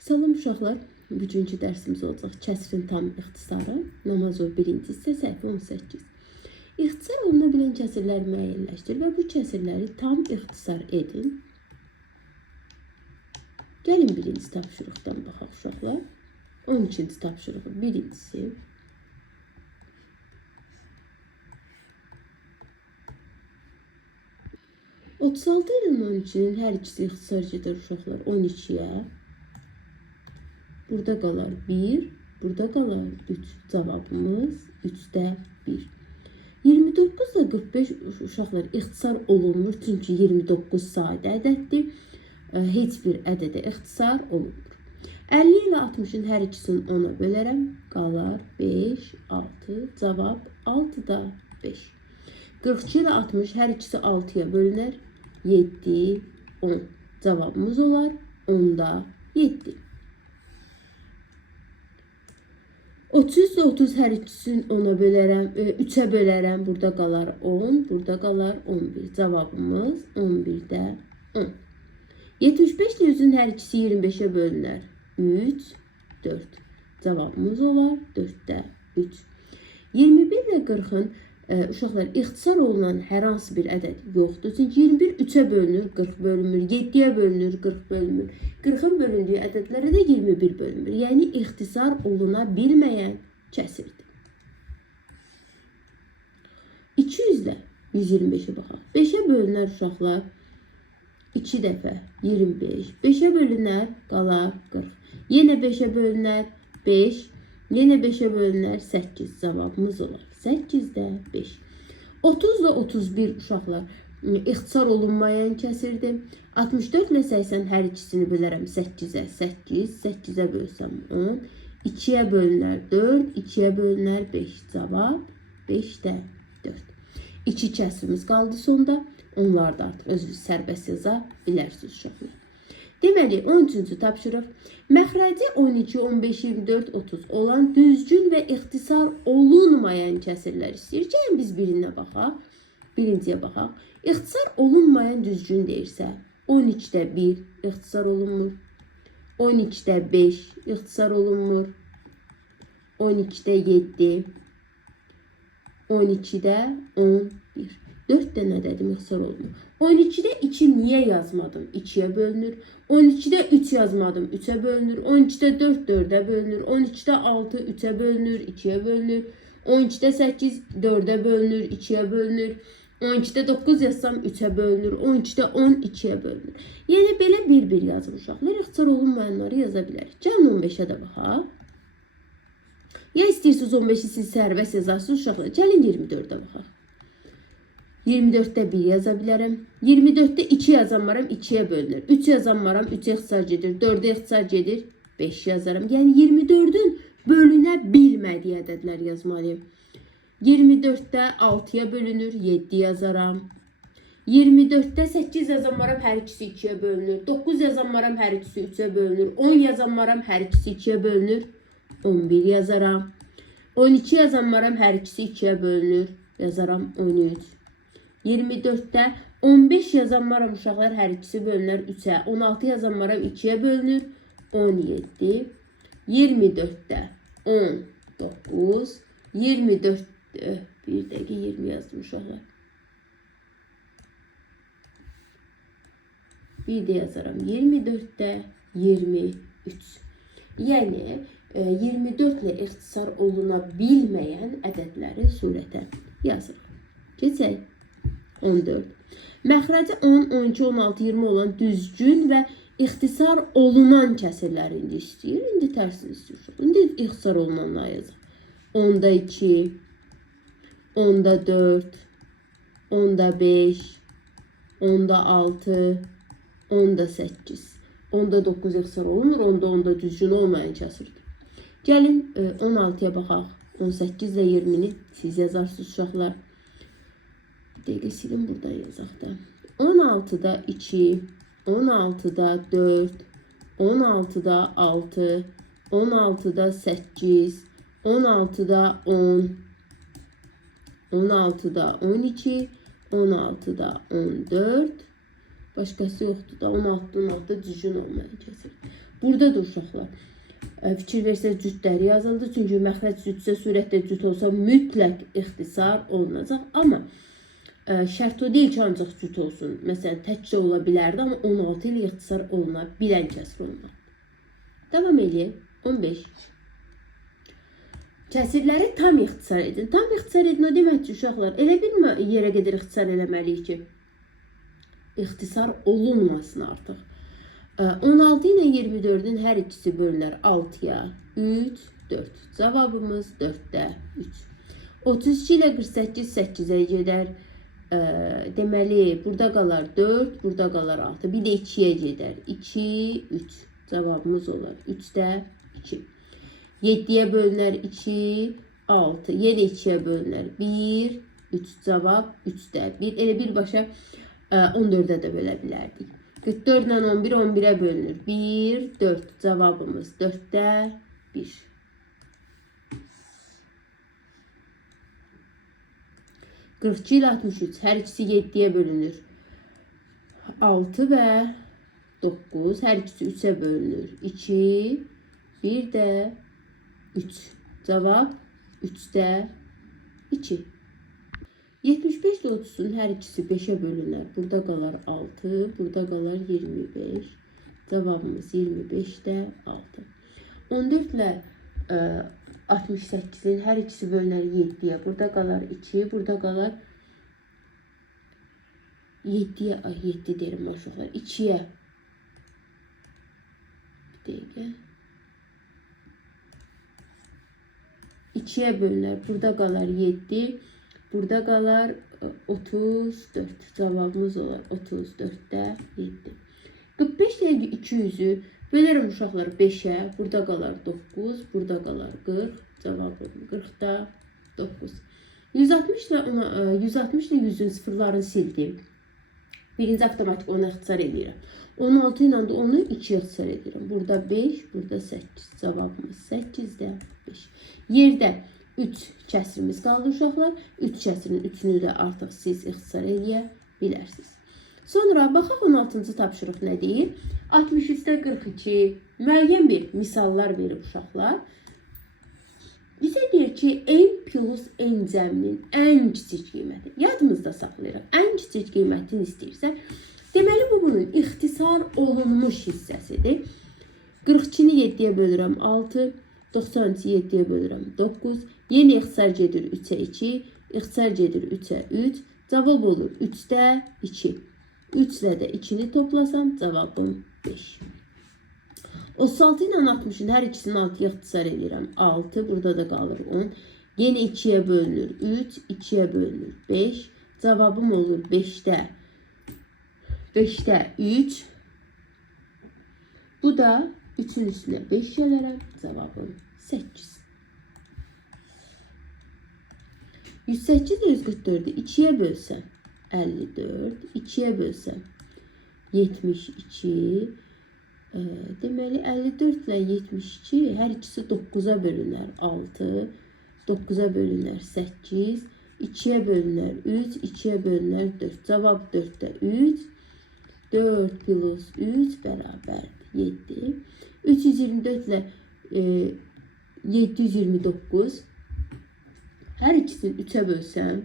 Salam uşaqlar, bugünkü dərsimiz olacaq kəsrin tam ixtisarı. Namazov 1-ci hissə səhifə 18. İxtisar oluna bilən kəsirləri müəyyənləşdir və bu kəsirləri tam ixtisar edin. Gəlin birinci tapşırıqdan baxaq uşaqlar. 12-ci tapşırığı birincisi. Otuz ilə 12-nin hər ikisi ixtisar gedir uşaqlar 12-yə. Burada qalar 1, burada qalar 3. Cavabımız 3-də 1. 29 ilə 45 uşaqlar ixtisar olunmur. Çünki 29 sadə ədəddir. Heç bir ədədə ixtisar olunmur. 50 ilə 60-ın hər ikisini 10-a bölərəm. Qalar 5, 6. Cavab 6-da 5. 42 ilə 60 hər ikisi 6-ya bölünər. 7, 10. Cavabımız olar 10-da 7. 30 ilə 30 hər ikisini 10-a bölərəm, 3-ə bölərəm. Burada qalar 10, burada qalar 11. Cavabımız 11-də 10. 75 ilə 100-ün hər ikisi 25-ə bölünər. 3, 4. Cavabımız olar 4-də 3. 21 ilə 40-ın uşaqlar ixtisar olunan hər hansı bir ədəd yoxdur. Çünki 21 3-ə bölünür, 40 bölünmür, 7-yə bölünür, 40 bölünmür. 40-ın bölündüyü ədədlərə də 21 bölünmür. Yəni ixtisar oluna bilməyən kəsirdir. 200 ilə 125-ə baxaq. 5-ə bölünər uşaqlar 2 dəfə 25. 5-ə bölünər qalar 40. Yenə 5-ə bölünər 5. Yenə 5-ə bölünər 8. Cavabımız olar 8-də 5. 30 ilə 31 uşaqlar ixtisar olunmayan kəsirdir. 64 ilə 80 hər ikisini bölərəm 8-ə 8. 8-ə bölsəm 10. 2-yə bölünər 4. 2-yə bölünər 5. Cavab 5-də 4. 2 kəsirimiz qaldı sonda. Onlar da artıq özünüz sərbəst yaza bilərsiniz uşaqlar. Deməli, 13-cü tapşırıq. Məxrəci 12, 15, 24, 30 olan düzgün və ixtisar olunmayan kəsirlər istəyir. Gəlin biz birinə baxaq. Birinciyə baxaq. İxtisar olunmayan düzgün deyirsə, 12-də 1 ixtisar olunmur. 12-də 5 ixtisar olunmur. 12-də 7. 12-də 11. 4 dənə ədədim ixtisar olunur. 12-də 2 niyə yazmadım? 2-yə bölünür. 12-də 3 yazmadım. 3-ə bölünür. 12-də 4 4-ə bölünür. 12-də 6 3-ə bölünür. 2-yə bölünür. 12-də 8 4-ə bölünür. 2-yə bölünür. 12-də 9 yazsam 3-ə bölünür. 12-də 10 2-yə bölünür. Yəni belə bir-bir yazır uşaqlar. İxtisar olunmayanları yaza bilərik. Gəlin 15-ə də baxaq. Ya istəyirsiniz 15-i siz sərbəst yazarsınız uşaqlar. Gəlin 24-ə baxaq. 24-də 1 yaza bilərəm. 24-də 2 yazanmaram 2-yə bölünür. 3 yazanmaram 3-ə ixtisar gedir. 4-ə ixtisar gedir. 5 yazaram. Yəni 24-ün bölünə bilmədiyi ədədlər yazmalıyım. 24-də 6-ya bölünür. 7 yazaram. 24-də 8 yazanmaram hər ikisi 2-yə bölünür. 9 yazanmaram hər ikisi 3-ə bölünür. 10 yazanmaram hər ikisi 2-yə bölünür. 11 yazaram. 12 yazanmaram hər ikisi 2-yə bölünür. Yazaram 13. 24-də 15 yazanmaram uşaqlar hər ikisi bölünər 3-ə. 16 yazanmaram 2-yə bölünür. 17. 24-də 19. 24 bir dəqiqə 20 yazdım uşaqlar. Bir də yazaram 24-də 23. Yəni 24 ilə ixtisar oluna bilməyən ədədləri surətə yazırıq. Keçək. 14. Məxrəci 10, 12, 16, 20 olan düzgün və ixtisar olunan kəsirləri indi istəyir. İndi tərsini istəyir. İndi ixtisar olunanları yazaq. 10-da 2, 10-da 4, 10-da 5, 10-da 6, 10-da 8, 10-da 9 ixtisar olunur. 10-da düzgün olmayan kəsirdir. Gəlin 16-ya baxaq. 18 ilə 20-ni siz yazarsınız uşaqlar. Dəqiqə silin buradan yazaq da. 16-da 2, 16-da 4, 16-da 6, 16-da 8, 16-da 10, 16-da 12, 16-da 14. Başqası yoxdur da. 16-da düzgün olmayan kəsir. Burada da uşaqlar fikir versəz cütləri yazıldı. Çünki məxrəc cütsə, sürətdə cüt olsa mütləq ixtisar olunacaq. Amma şərt o deyil ki, ancaq cüt olsun. Məsələn, təkcə ola bilərdi, amma 16 ilə ixtisar oluna bilən kəsr olmalı. Davam edək. 15. Kəsirləri tam ixtisar edin. Tam ixtisar edin o demək ki, uşaqlar, elə bir yerə qədər ixtisar eləməliyik ki, ixtisar olunmasın artıq. 16 ilə 24-ün hər ikisi bölünər 6-ya. 3, 4. Cavabımız 4-də 3. 32 ilə 48 8-ə gedər. Deməli, burada qalar 4, burada qalar 6. Bir də 2-yə gedər. 2, 3. Cavabımız olar 3-də 2. 7-yə bölünər 2, 6. Yenə 2-yə bölünər 1, 3. Cavab 3-də 1. Elə birbaşa 14-ə də bölə bilərdik. 44 ilə 11, 11-ə bölünür. 1, 4. Cavabımız 4-də 1. Qırx iki ilə 63. Hər ikisi 7-yə bölünür. 6 və 9. Hər ikisi 3-ə bölünür. 2, bir də 3. Cavab 3-də 2. 75 ilə 30-un hər ikisi 5-ə bölünər. Burada qalar 6, burada qalar 25. Cavabımız 25-də 6. 14 ilə 68-in hər ikisi bölünər 7-yə. Burada qalar 2, burada qalar 7-yə, 7 deyirəm uşaqlar. 2-yə. Bir dəqiqə. 2-yə bölünər. Burada qalar 7. Burada qalar 34. Cavabımız olar 34-də 7. 45 ilə 200-ü bölərəm uşaqlar 5-ə. Burada qalar 9. Burada qalar 40. Cavabım 40-da 9. 160 ilə 100-ün sıfırlarını sildim. Birinci avtomatik 10-a ixtisar edirəm. 16 ilə də onu 2-yə ixtisar edirəm. Burada 5, burada 8. Cavabımız 8-də 5. Yerdə 3 kəsirimiz qaldı uşaqlar. 3 kəsirin 3-ünü də artıq siz ixtisar edə bilərsiniz. Sonra baxaq 16-cı tapşırıq nə deyir? 63-də 42 müəyyən bir misallar verir uşaqlar. Bizə deyir ki, n plus n cəminin ən kiçik qiyməti. Yadımızda saxlayırıq. Ən kiçik qiymətini istəyirsə, deməli bu bunun ixtisar olunmuş hissəsidir. 42-ni 7-yə bölürəm 6, 93-i 7-yə bölürəm 9. Yeni ixtisar gedir 3-ə 2, ixtisar gedir 3-ə 3. Cavab olur 3-də 2. 3 ilə də 2-ni toplasam, cavabım 5. 36 ilə 60-ın hər ikisini 6-ya ixtisar edirəm. 6, burada da qalır 10. Yeni 2-yə bölünür 3, 2-yə bölünür 5. Cavabım olur 5-də 3. Bu da 3-ün üstünə 5 gələrəm. Cavabım 8. 108 ilə 144-ü 2-yə bölsəm 54, 2-yə bölsəm 72. Deməli 54 ilə 72 hər ikisi 9-a bölünər 6, 9-a bölünər 8, 2-yə bölünər 3, 2-yə bölünər 4. Cavab 4-də 3. 4 plus 3 bərabər 7. 324 ilə 729 hər ikisini 3-ə bölsəm,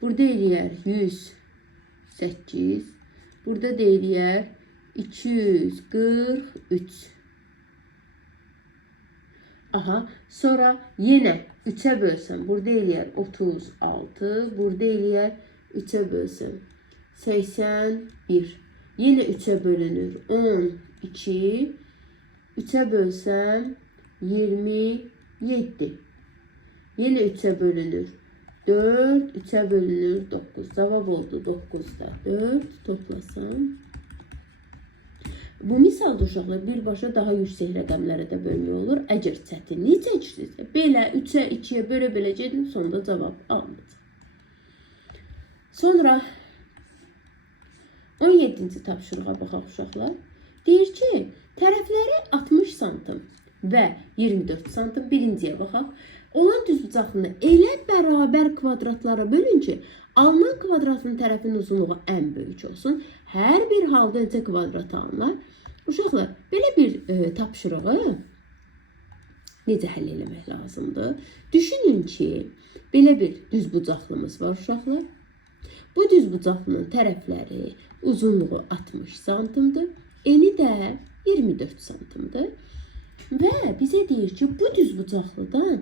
burada eləyər 108, burada da eləyər 243. Aha, sonra yenə 3-ə bölsəm, burada eləyər 36, burada eləyər 3-ə bölsəm 81. Yenə 3-ə bölünür 12, 3-ə bölsəm 27. Yenə 3-ə bölünür 4, 3-ə bölünür 9. Cavab oldu 9-da 4. Toplasam. Bu misalda uşaqlar birbaşa daha yüksək rəqəmlərə də bölmək olur. Əgər çətinlik çəkirsinizsə, belə 3-ə 2-yə bölə biləcəksiniz, sonunda cavab alınacaq. Sonra 17-ci tapşırığa baxaq uşaqlar. Deyir ki, tərəfləri 60 santim və 24 santim. Birinciyə baxaq. Olan düzbucaqlını elə bərabər kvadratlara bölün ki, alınan kvadratın tərəfinin uzunluğu ən böyük olsun. Hər bir halda neçə kvadrat alınır? Uşaqlar, belə bir tapşırığı necə həll eləmək lazımdır? Düşünün ki, belə bir düzbucaqlımız var uşaqlar. Bu düzbucaqlının tərəfləri uzunluğu 60 santimdir, eni də 24 santimdir. Və bizə deyir ki, bu düzbucaqlıdan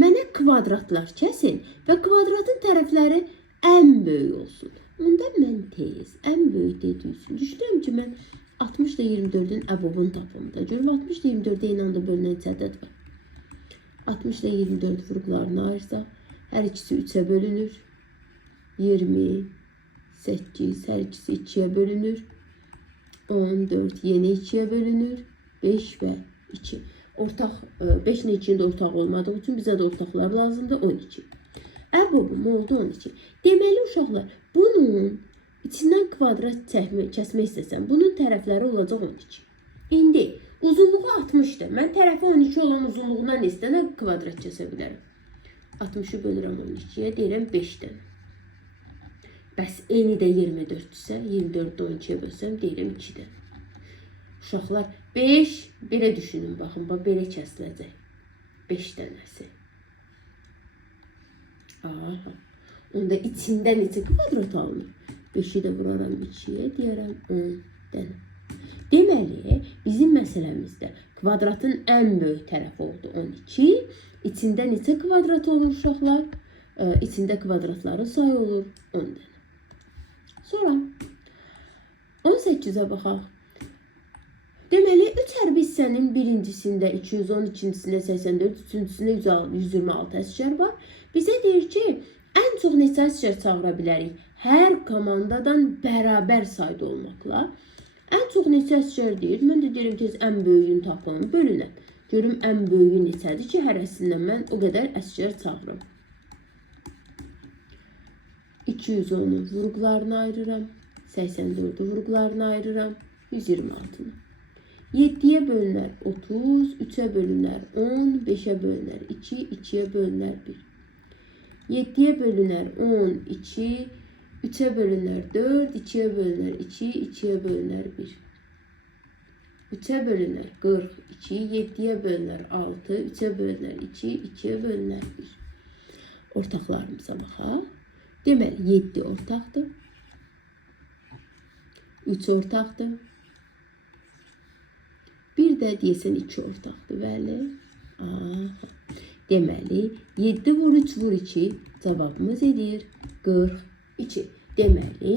mənə kvadratlar kəsin və kvadratın tərəfləri ən böyük olsun. Onda mən tez ən böyük dediyim düşünürəm ki, mən 60 ilə 24-ün əbobunu tapım da. Görüm 60 ilə 24-ə eyni anda bölünən neçə ədəd var. 60 ilə 24 vurğularını ayırsaq, hər ikisi 3-ə bölünür. 28, hər ikisi 2-yə bölünür. 14 yeni 2-yə bölünür. 5 və 2. Ortaq 5 ilə 2-nin də ortaq olmadığı üçün bizə də ortaqlar lazımdır 12. Əbobum oldu 12. Deməli uşaqlar, bunun içindən kvadrat kəsmək istəsəm, bunun tərəfləri olacaq 12. İndi uzunluğu 60-dır. Mən tərəfi 12 olan uzunluğundan istənə kvadrat kəsə bilərəm. 60-ı bölürəm 12-yə, deyirəm 5-dən. Bəs eni də 24-dürsə, 24-də 12-yə bölsəm, deyirəm 2-dən. Uşaqlar, 5, belə düşünün, baxın, belə kəsiləcək. 5 dənəsi. Aha. Onda içində neçə kvadrat alınır? 5-i də vuraram 2-yə, deyərəm 10 dənə. Deməli, bizim məsələmizdə kvadratın ən böyük tərəfi oldu 12. İçində neçə kvadrat olur uşaqlar? İçində kvadratların sayı olur 10 dənə. Sonra 18-ə baxaq. Deməli, 3 hərbi hissənin birincisində 210, ikincisində 84, üçüncüsündə 126 əsgər var. Bizə deyir ki, ən çox neçə əsgər çağıra bilərik? Hər komandadan bərabər sayda olmaqla. Ən çox neçə əsgər deyir? Mən də deyirəm ki, ən böyüyünü tapın, bölünəm. Görüm ən böyüyü neçədir ki, hərəsindən mən o qədər əsgər çağırım. 210'u vurğularını ayırıram. 84'ü vurğularını ayırıram. 126'nı. 7'ye bölünər 30, 3'e bölünər 10, 5'e bölünər 2, 2'ye bölünər 1. 7'ye bölünər 10, 2, 3'e bölünər 4, 2'ye bölünər 2, 2'ye bölünər 1. 3'e bölünər 42, 7'ye bölünər 6, 3'e bölünər 2, 2'ye bölünər 1. Ortaqlarımıza baxaq. Deməli, 7 ortaqdır. 3 ortaqdır. Bir də deyəsən 2 ortaqdır, bəli. Deməli, 7 vur 3 vur 2 cavabımız edir 42. Deməli,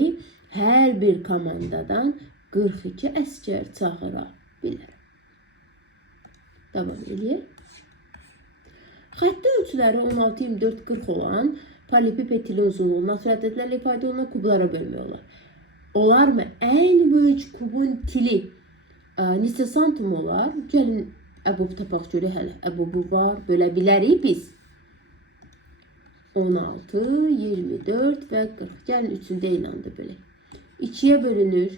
hər bir komandadan 42 əskər çağıra bilər. Davam edir. Xətti ölçüləri 16, 24, 40 olan paralelipiped uzunluğu natural ədədlərlə ifadə olunan kublara bölmək olar. Olar mı? Ən böyük kubun tili neçə santim olar? Gəlin əbob tapaq görək hələ. Əbobu var, bölə bilərik biz. 16, 24 və 40. Gəlin üçündə eyni anda bölək. 2'ye bölünür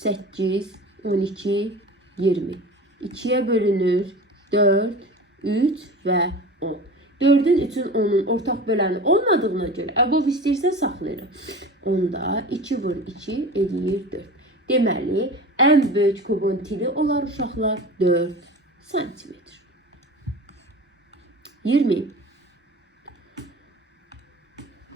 8, 12, 20. 2'ye bölünür 4, 3 və 10. 4'ün 3'ün 10'un ortaq böləni olmadığına görə əbob istəyirsə saxlayırıq. Onda 2 vur 2 edir 4. Deməli, ən böyük kubun tili olar uşaqlar 4 santimetr. 20.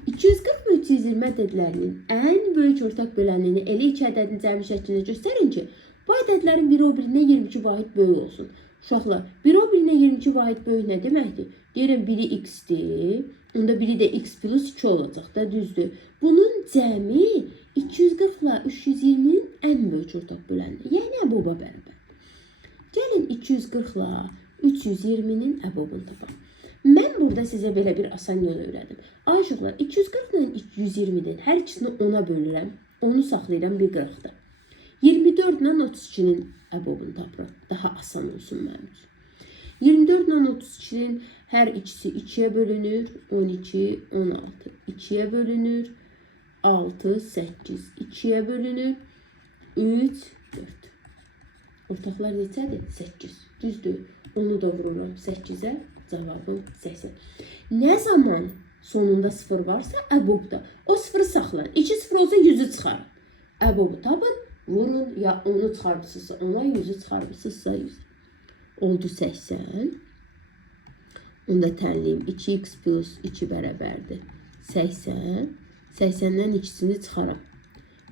240 və 320 ədədlərinin ən böyük ortaq bölənini elə iki ədədin cəmi şəklində göstərin ki, bu ədədlərin biri o birinə 22 vahid böyük olsun. Uşaqlar, biri o birinə 22 vahid böyük nə deməkdir? Deyirəm, biri x-dir, onda biri də x plus 2 olacaq da, düzdür. Bunun cəmi 240 ilə 320-nin ən böyük ortaq bölənini, yəni əboba bərabər. Gəlin 240 ilə 320-nin əbobunu tapaq. Mən burada sizə belə bir asan yol öyrədim. Ay uşaqlar, 240 ilə 220-dən hər ikisini 10'a bölürəm, onu saxlayıram bir qıraqda. 24 ilə 32-nin əbobunu tapıram. Daha asan olsun mənim üçün. 24 ilə 32-nin hər ikisi 2'ye bölünür. 12, 16. 2'ye bölünür. 6, 8. 2'ye bölünür. 3, 4. Ortaqlar neçədir? 8. Düzdür. Onu da vururam 8'e. Cavabım 80. Nə zaman sonunda 0 varsa əbobda. O 0'ı saxlayın. 2 0 olsa 100'ü çıxarın. Əbobu tapın. Vurun, ya 10'u çıxarmısınızsa 10'a, 100'ü çıxarmısınızsa 100. Oldu 80. Onu da tənliyim. 2x plus 2 bərabərdir 80. 80'dən ikisini çıxaram.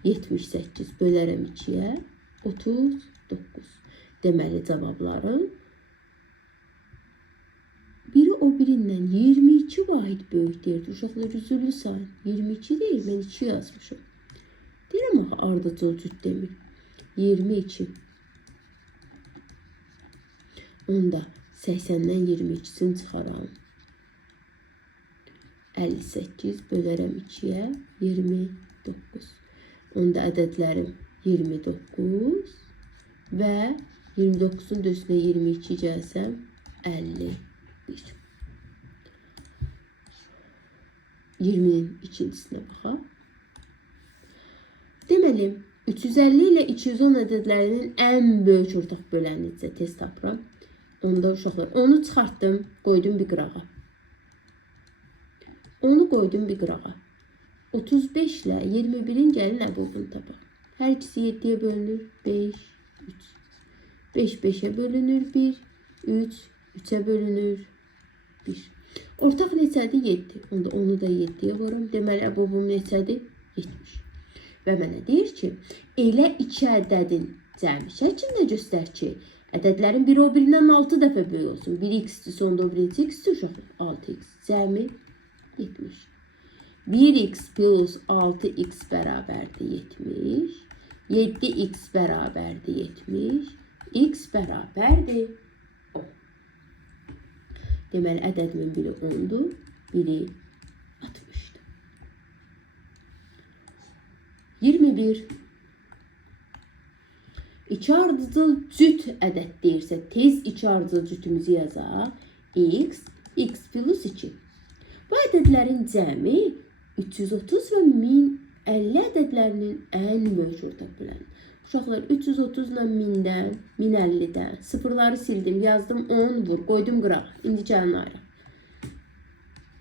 78 bölərəm 2'yə 39. Deməli cavabların biri o birindən 22 vahid böyük deyirdi. Uşaqlar üzürlü sayın. 22 deyil, mən 2 yazmışım. Deyirəm axı ardıcıl cüt demir. 22. Onda 80'dən 22'sini çıxaram. 58 bölərəm 2'yə 29. Onda ədədlərim 29 və 29'un da üstünə 22 gəlsəm 51. 20'nin ikincisine baxaq. Deməli, 350 ilə 210 ədədlərinin ən böyük ortaq böləni isə tez tapıram. Onda uşaqlar, onu çıxartdım, qoydum bir qırağa. Onu qoydum bir qırağa. 35 ilə 21'in gəlin əbobunu tapaq. Hər ikisi 7'yə bölünür, 5, 3. 5 5'ə bölünür, 1, 3, 3'ə bölünür, 1. Ortaq neçədir? 7. Onda onu da 7'yə vuram. Deməli, əbobum neçədir? 70. Və mənə deyir ki, elə 2 ədədin cəmi şəklində göstər ki, ədədlərin biri o birindən 6 dəfə böyük olsun. 1x-dir, sonda o birinci x-dir, uşaqlar. 6x. Cəmi 70. 1x plus 6x bərabərdir 70. 7x bərabərdir 70. X bərabərdir 10. Deməli, ədədimin biri 10'dur, biri 60'dır. 21. İki ardıcıl cüt ədəd deyirsə, tez iki ardıcıl cütümüzü yazaq. X, x plus 2. Bu ədədlərin cəmi 330 və 1050 ədədlərinin ən böyük ortaq böləni. Uşaqlar, 330 ilə 1000'dən, 1050'dən, sıfırları sildim, yazdım 10, vur, qoydum qırağa. İndi gəlin ayrı.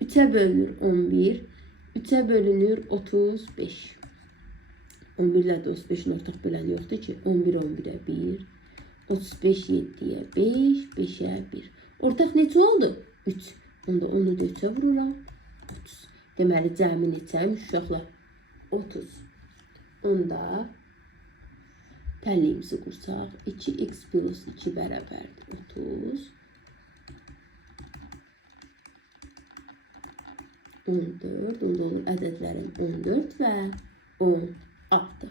3'ə bölünür 11, 3'ə bölünür 35. 11 ilə də 35'in ortaq böləni yoxdur ki. 11 11'ə 1, 35 7'yə 5, 5'ə 1. Ortaq neçə oldu? 3. Onda onu da 3'ə vururam. 30. Deməli, cəmi neçəymiş uşaqlar? 30. Onda tənliyimizi qursaq. 2x plus 2 bərabərdir 30. 14. Onda olur ədədlərin 14 və 16.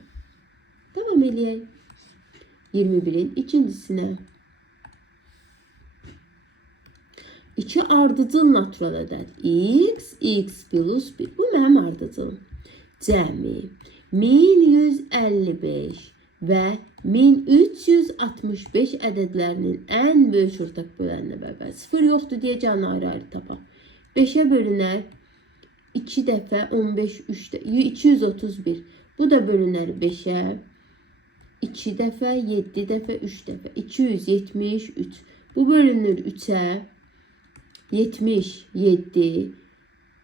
Devam eləyək. 21'in ikincisinə. 2 ardıcıl natural ədəd. X, x plus 1. Bu mənim ardıcılım. Cəmi 1155 və 1365 ədədlərinin ən böyük ortaq bölənlə bərabər. 0 yoxdur deyə canı ayrı-ayrı tapaq. 5'ə bölünər 2 dəfə 15 3 dəfə 231. Bu da bölünər 5'ə 2 dəfə 7 dəfə 3 dəfə 273. Bu bölünür 3'ə 77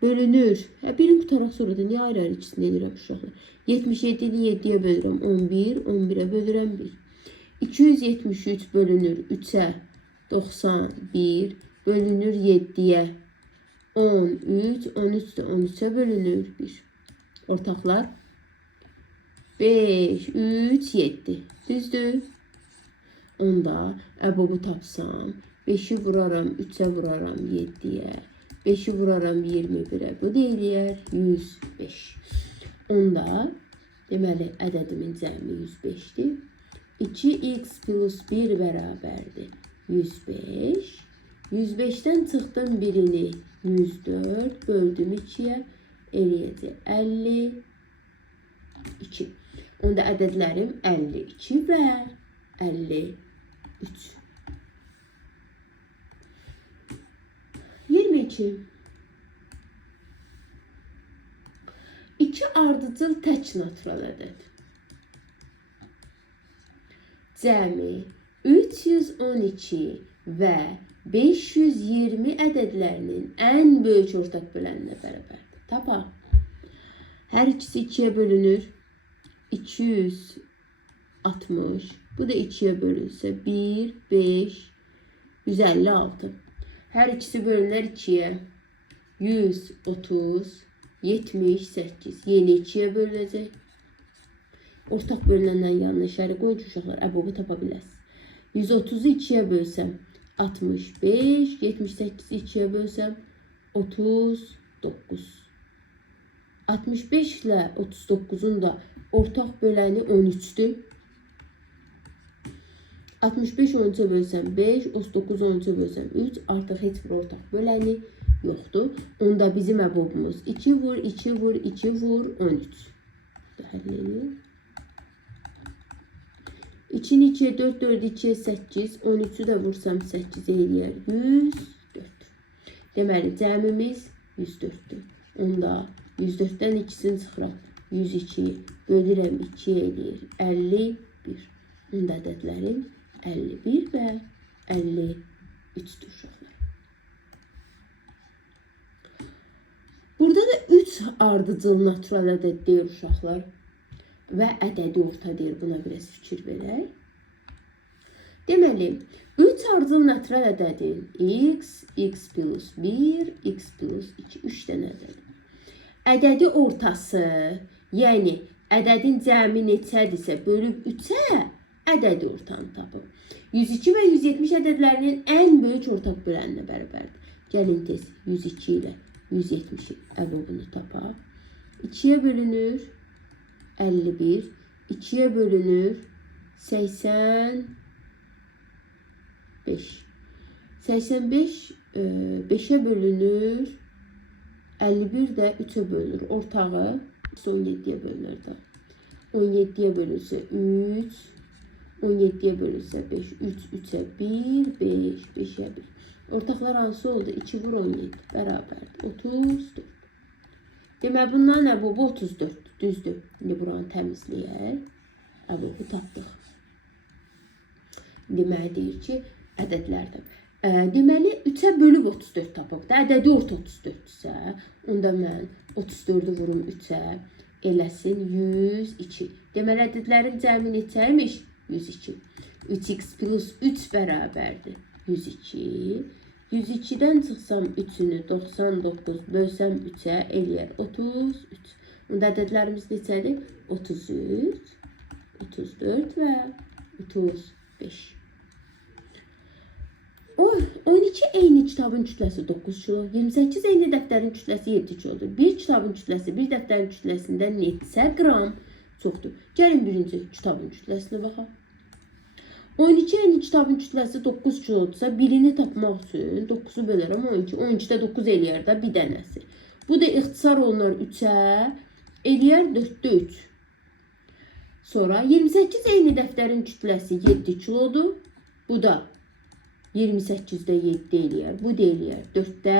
bölünür. Birini tutaraq sonra da niyə ayrı-ayrı ikisini edirəm uşaqlar? 77'ni 7'yə bölürəm 11, 11'ə bölürəm 1. 273 bölünür 3'ə 91 bölünür 7'yə 13, 13 də 13'ə bölünür 1. Ortaqlar 5, 3, 7. Düzdür? Onda əbobu tapsam 5'i vuraram 3'ə vuraram 7'yə. 5'i vuraram 21'ə. Bu deyilər 105. Onda deməli ədədimin cəmi 105'dir. 2x plus 1 bərabərdir 105. 105'dən çıxdım birini 104 böldüm 2'yə eləyəcək 52. Onda ədədlərim 52 və 53. 22. 2 ardıcıl tək natural ədəd. Cəmi 312 və 520 ədədlərinin ən böyük ortaq bölənlə bərabərdir. Tapaq. Hər ikisi 2'yə bölünür. 200 60. Bu da 2'ye bölünse 1, 5, 156. Her ikisi bölünür 2'ye. 130, 78. Yeni 2'ye bölünəcək. Ortaq bölünəndən yanına işarə qoyucu uşaqlar əbobu tapa bilərsiniz. 130'u 2'ye bölsəm 65, 78'i 2'ye bölsəm 39. 65 ilə 39'un da ortaq böləni 13'dür. 65 13'e bölsəm 5, 39 13'e bölsəm 3, artıq heç bir ortaq böləni yoxdur. Onda bizim əbobumuz 2 vur, 2 vur, 2 vur, 13. Həll edin. 2'ni 2'ye 4, 4'ü 2'ye 8, 13'ü də vursam 8 eləyər 104. Deməli, cəmimiz 104'dür. Onda 104'dən 2'sini çıxıram. 102 bölürəm 2 eləyir 51. Onda ədədlərim 51 və 53'dür uşaqlar. Burada da 3 ardıcıl natural ədəd deyir uşaqlar. Və ədədi orta deyir. Buna biraz fikir verək. Deməli, 3 ardıcıl natural ədədin x, x plus 1, x plus 2, 3 dənə ədəd. Ədədi ortası, yəni ədədin cəmi neçədirsə bölüb 3'ə ədədi ortanı tapıb. 102 və 170 ədədlərinin ən böyük ortaq bölənlə bərabərdir. Gəlin tez 102 ilə 170 əbobunu tapaq. 2'ye bölünür 51, 2'ye bölünür 85. 85 5'e bölünür 51 də 3'e bölünür. Ortağı 17'ye bölünür da. 17'ye bölünsə 3, 17'ye bölünsə 5, 3, 3'e 1, 5, 5'e 1. Ortaqlar hansı oldu? 2 vur 17 bərabərdir. 34. Demək, bunların əbobu 34. Düzdür. İndi buranı təmizləyək. Əbobu tapdıq. Demək, deyir ki, ədədlərdən. Deməli, 3'ə bölüb 34 tapıb da. Ədədi orta 34-dürsə, onda mən 34'ü vurum 3'ə, eləsin 102. Deməli, ədədlərin cəmi neçəymiş? 102. 3x plus 3 bərabərdir. 102. 102'den çıxsam 3'ünü 99 bölsəm 3'ə eləyər 33. Onda ədədlərimiz neçədir? 33, 34 və 35. 12 eyni kitabın kütləsi 9 kilo, 28 eyni dəftərin kütləsi 7 kilodur. Bir kitabın kütləsi bir dəftərin kütləsindən neçə qram çoxdur? Gəlin birinci kitabın kütləsinə baxaq. 12 eyni kitabın kütləsi 9 kilodursa, birini tapmaq üçün 9'u bölürəm 12. 12'də 9 eləyər də bir dənəsi. Bu da ixtisar olunar 3'ə, eləyər 4'də 3. Sonra 28 eyni dəftərin kütləsi 7 kilodur. Bu da 28'də 7 eləyər. Bu da eləyər 4'də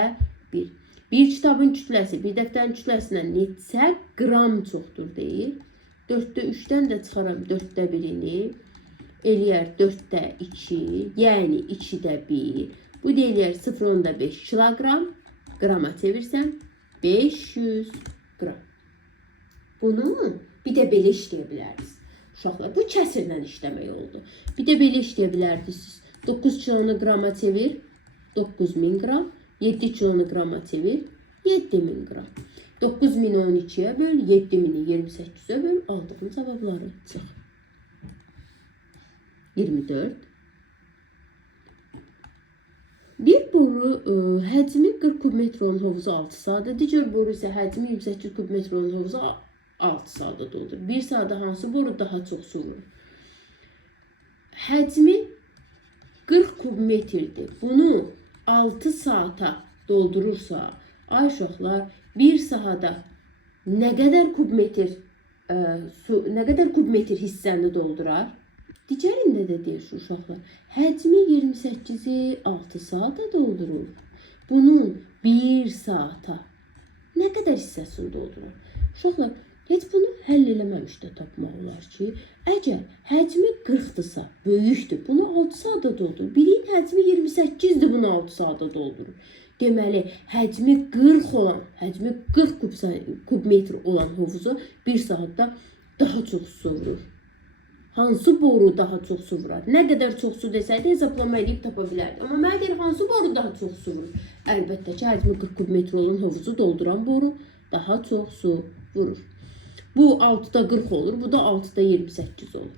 1. Bir kitabın kütləsi bir dəftərin kütləsindən neçə qram çoxdur deyir. 4'də 3'dən də çıxaram 4'də 1'ini. Eləyər 4'də 2, yəni 2'də 1. Bu da eləyər 0.5 kilogram. Qrama çevirsəm 500 qram. Bunu bir də belə işləyə bilərsiniz. Uşaqlar, bu kəsirlə işləmək oldu. Bir də belə işləyə bilərsiniz. 9 kilonu qrama çevir 9000 qram. 7 kilonu qrama çevir 7000 qram. 9000'i 12'ye böl, 7000'i 28'e böl. Aldığın cavabları çıx. 24. Bir boru həcmi 40 kubmetr olan hovuzu 6 saatdə, digər boru isə həcmi 28 kubmetr olan hovuzu 6 saatdə doldurur. Bir saatdə hansı boru daha çox su vurur? Həcmi 40 kubmetrdir. Bunu 6 saata doldurursa, ay uşaqlar, bir sahada nə qədər kubmetr hissəni doldurar? Digərində də deyir uşaqlar, həcmi 28'i 6 saata doldurur. Bunun 1 saata nə qədər hissəsini doldurar? Uşaqlar, heç bunu həll eləməmiş də tapmaq olar ki, əgər həcmi 40'dırsa, böyükdür, bunu 6 saata doldurur. Birin həcmi 28'dir, bunu 6 saata doldurur. Deməli, həcmi 40 kubmetr olan hovuzu 1 saatda daha çox su vurur. hansı boru daha çox su vurar? Nə qədər çox su desəydi hesablama edib tapa bilərdi. Amma mənə deyir, hansı boru daha çox su vurur? Əlbəttə ki, həcmi 40 kub metr olan hovuzu dolduran boru daha çox su vurur. Bu 6'da 40 olur, bu da 6'da 28 olur.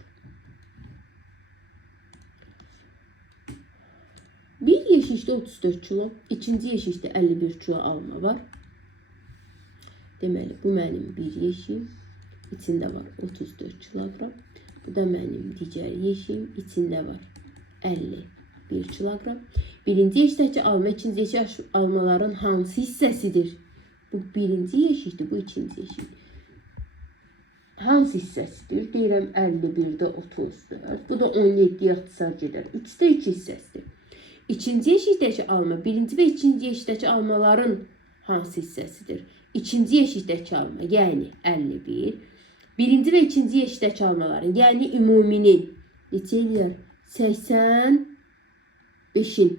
Bir yeşikdə 34 kilo, ikinci yeşikdə 51 kilo alma var. Deməli, bu mənim bir yeşim, içində var 34 kilogram. Bu da mənim digər yeşim, içində var 51 kilogram. Birinci yeşikdəki alma, ikinci yeşik almaların hansı hissəsidir? Bu birinci yeşikdir, bu ikinci yeşik. Hansı hissəsidir? Deyirəm 51'də 34. Bu da 17'ye ixtisar gedər. 3'də 2 hissəsidir. İkinci yeşikdəki alma, birinci və ikinci yeşikdəki almaların hansı hissəsidir? İkinci yeşikdəki alma, yəni 51. Birinci və ikinci yeşikdəki almaların, yəni ümuminin neçə eləyər? 85'in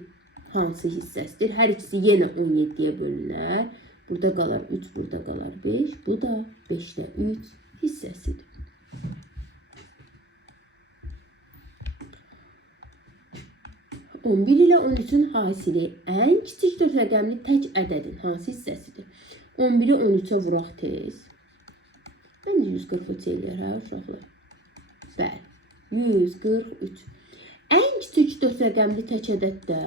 hansı hissəsidir? Hər ikisi yenə 17'ye bölünər. Burada qalar 3, burada qalar 5. Bu da 5'də 3 hissəsidir. (11 ilə 13'ün hasili ən kiçik 4 rəqəmli tək ədədin hansı hissəsidir? 11'i 13'ə vuraq tez. Məncə 143 eləyər, hə uşaqlar? Bəli, 143. Ən kiçik 4 rəqəmli tək ədəd də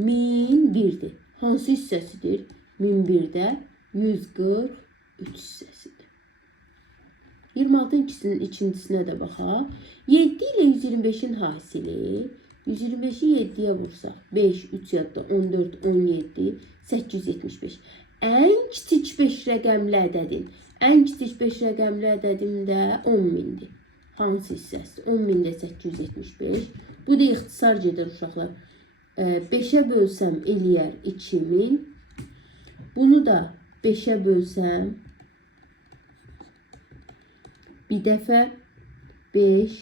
1001'dir. Hansı hissəsidir? 1001'də 143 hissəsidir. 26'ın ikisinin ikincisinə də baxaq. 7 ilə 125'in hasili, 125'i 7'ye vursaq, 5, 3 yadda, 14, 17, 875. Ən kiçik 5 rəqəmli ədədin, ən kiçik 5 rəqəmli ədədim də 10.000'dir. Hansı hissəsidir? 10.000'də 875. Bu da ixtisar gedir uşaqlar. 5'ə bölsəm eləyər 2000. Bunu da 5'ə bölsəm bir dəfə 5,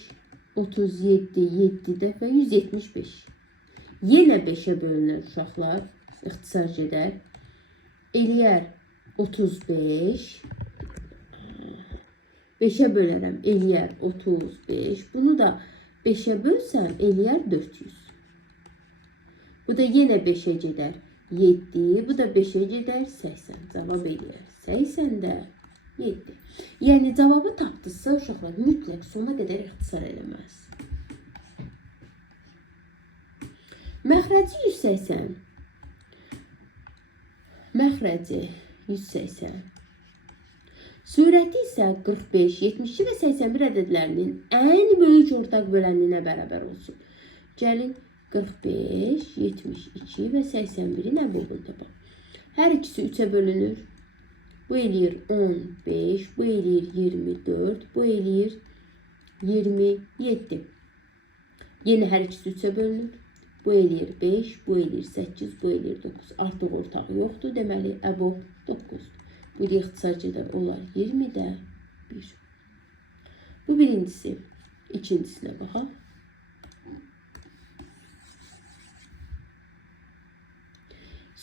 37, 7 dəfə 175. Yenə 5'ə bölünür uşaqlar. İxtisar gedər. Eləyər 35. 5'ə bölərəm. Eləyər 35. Bunu da 5'ə bölsəm eləyər 400. Bu da yenə 5'ə gedər. 7. Bu da 5'ə gedər. 80. Cavab eləyər. 80'də 7. Yəni cavabı tapdınızsa uşaqlar mütləq sona qədər ixtisar eləməz. Məxrəci 180. Məxrəci 180. Surəti isə 45, 72 və 81 ədədlərinin ən böyük ortaq bölənliyinə bərabər olsun. Gəlin 45, 72 və 81'in əbobunu tapaq. Hər ikisi 3'ə bölünür. Bu eləyir 15, bu eləyir 24, bu eləyir 27. Yenə hər ikisi 3'ə bölünür. Bu eləyir 5, bu eləyir 8, bu eləyir 9. Artıq ortaq yoxdur, deməli əbob 9. Bu da ixtisar gedər olar 20'də 1. Bu birincisi. İkincisinə baxaq.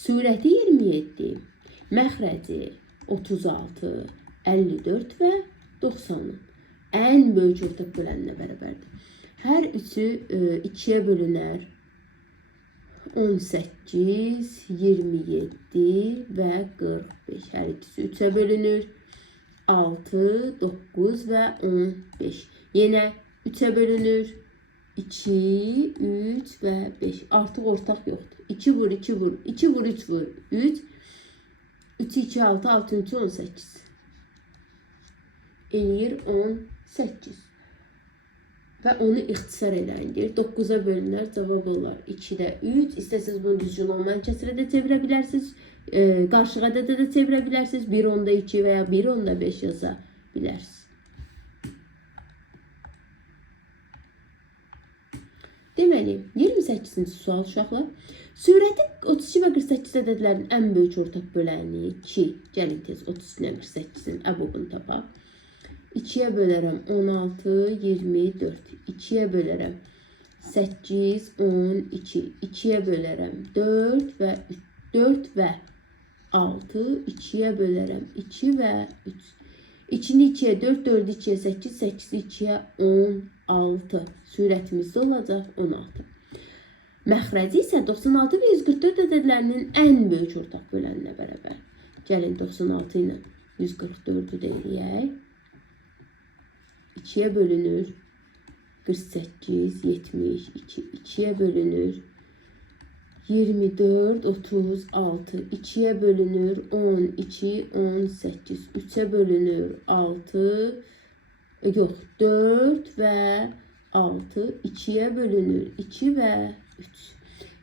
Surəti 27, məxrəci 36, 54 və 90'ın ən böyük ortaq bölənlinə bərabərdir. Hər üçü 2'yə bölünər. 18, 27 və 45. Hər ikisi 3'ə bölünür. 6, 9 və 15. Yenə 3'ə bölünür. 2, 3 və 5. Artıq ortaq yoxdur. 2 vur, 2 vur, 2 vur, 3 vur, 3. 3, 2, 6, 6, 3, 18. Eləyir 18. Və onu ixtisar eləyin deyir. 9'a bölünər, cavab olar 2'də 3. İstəsiniz bunu düzgün olmayan kəsrə də çevirə bilərsiniz. Qarşıq ədədə də çevirə bilərsiniz. 1/2 və ya 1/5 yaza bilərsiniz. Deməli, 28-ci sual uşaqlar. Surəti 32 və 48 ədədlərinin ən böyük ortaq bölənliyi 2. Gəlin tez 32 ilə 48'in əbobunu tapaq. 2'yə bölərəm 16, 24. 2'yə bölərəm 8, 12. 2'yə bölərəm 4 və 3. 4 və 6. 2'yə bölərəm 2 və 3. 2'ni 2'yə 4, 4'ü 2'yə 8, 8'i 2'yə 6. Sürətimizdə olacaq 16. Məxrəci isə 96 və 144 ədədlərinin ən böyük ortaq böləninə bərabər. Gəlin 96 ilə 144-ü də eləyək. 2-yə bölünür 48, 72. 2-yə bölünür 24, 36. 2-yə bölünür 12, 18. 3-ə bölünür 6, yox 4 və 6. 2-yə bölünür 2 və 3.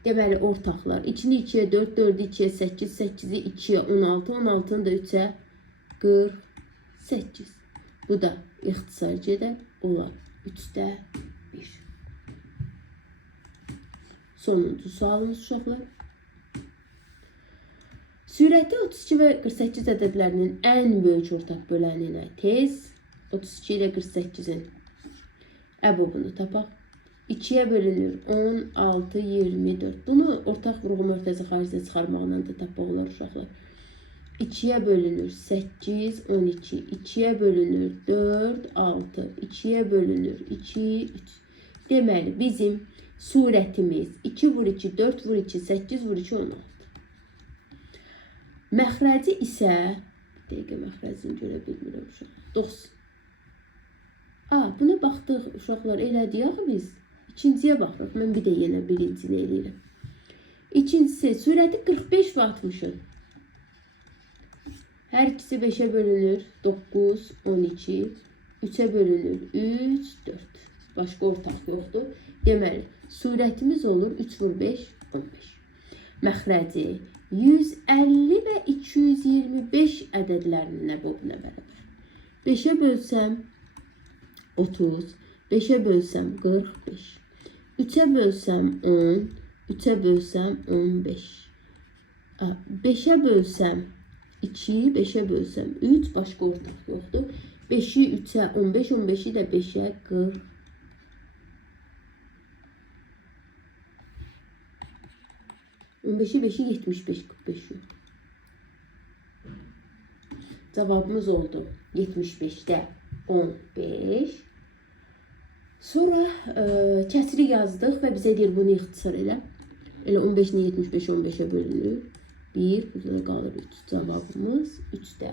Deməli ortaqlar 2-ni 2-yə 4, 4-ü 2-yə 8, 8-i 2-yə 16, 16-nı da 3-ə 48. Bu da ixtisarcədə olar 3-də 1. Sonuncu sualımız uşaqlar. Sürəti 32 və 48 ədədlərinin ən böyük ortaq böləninə tez 32 ilə 48-in əbobunu tapaq. 2-yə bölünür 16, 24. Bunu ortaq vurğu möhtəzi xaricdə çıxarmaqla da tapmaq olar uşaqlar. 2-yə bölünür 8, 12. 2-yə bölünür 4, 6. 2-yə bölünür 2, 3. Deməli bizim surətimiz 2 vur 2, 4 vur 2, 8 vur 2, 16. Məxrəci isə, bir dəqiqə məxrəcini görə bilmirəm uşaqlar. 9. Buna baxdıq uşaqlar, elədik axı biz. İkinciyə baxırıq. Mən bir də yenə birincini eləyirəm. İkincisi, sürəti 45 və 60-ın. Hər ikisi 5-ə bölünür. 9, 12. 3-ə bölünür. 3, 4. Başqa ortaq yoxdur. Deməli, sürətimiz olur 3 vur 5, 15. Məxrəci 150 və 225 ədədlərinin əbobuna bərabər. 5-ə bölsəm 30, 5-ə bölsəm 45. 3-ə bölsəm 10, 3-ə bölsəm 15. 5-ə bölsəm 2, 5-ə bölsəm 3, başqa ortaq yoxdur. 5-i 3-ə 15, 15-i də 5-ə 40. 15-i 5-i 75, 45 yox. Cavabımız oldu 75-də 15. Sonra kəsiri yazdıq və bizə deyir bunu ixtisar elə. Elə 15-ni 75, 15-ə bölünür. 1, burada qalır 3. Cavabımız 3-də